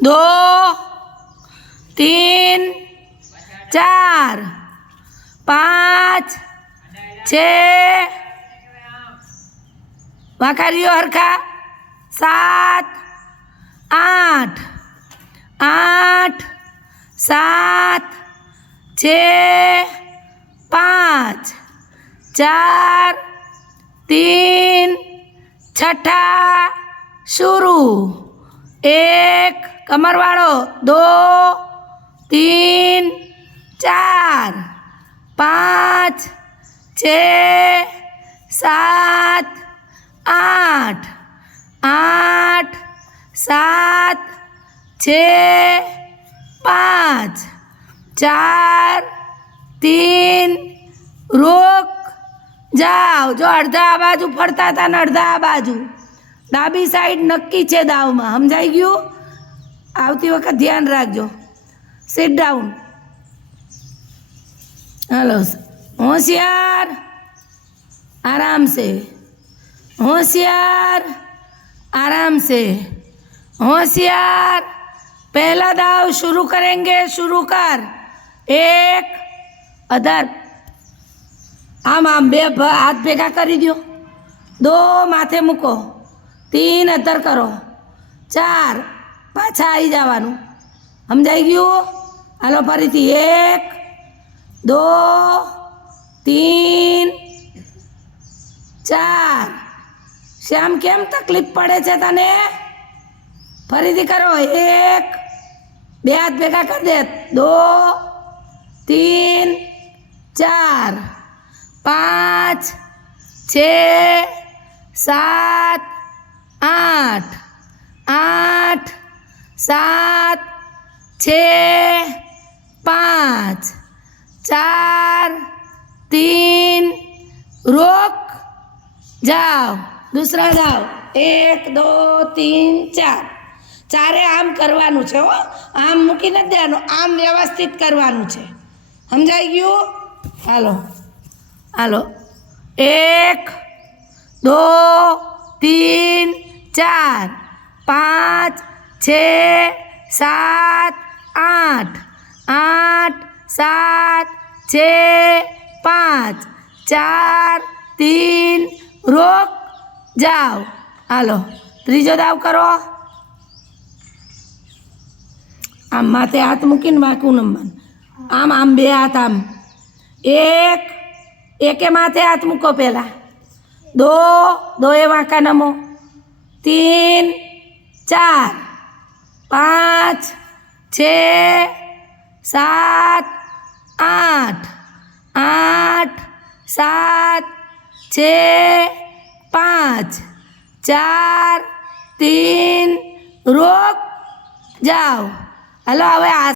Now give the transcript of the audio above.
2 3 4 5 6 વાંકારીઓ હરખા 7 8 8 7 6 5 4 3 छठा शुरू 1 कमर वालों 2 3 4 5 6 7 8 8 7 6 5 4 3 रोक जाओ। जो अर्धा आ बाजू फरता था ने अर्धा आ बाजू डाबी साइड नक्की है दाव में समझाई गयु। आवती वखत ध्यान राखजो। Seat down. हेलो होशियार आराम से होशियार आराम से होशियार। पहला दाव शुरू करेंगे। शुरू कर 1 अधर आम आम बे हाथ भेगा करी दो 2 माथे मूको 3 अधर करो 4 पाछा आई जावानू समझाई गयु। हालो फरीथी 1 2 3 4 श्याम केम तकलीफ पड़े छे तने फरीथी करो 1 2 हाथ भेगा कर दे 2 3 4 5 6 7 8 8 7 6 5 4 3 रोक जाओ। दूसरा जाओ 1 2 3 4 चारे आम करवानुं छे हो। आम मूकी नथी देवानुं आम व्यवस्थित करवानुं छे समझाई गयुं। हालो हालो 1 2 3 4 5 6 7 8 8 7 6 5 4 3 रोक जाओ। हालो त्रीजो दाव करो। आम माथे हाथ मूकीने वाकू नंबर आम आम बे हाथ आम 1 एके माथे हाथ मूको पहला 2 2 वांका नमो 3 4 5 6 7 8 8 7 6 5 4 3 रोक जाओ। हलो हवे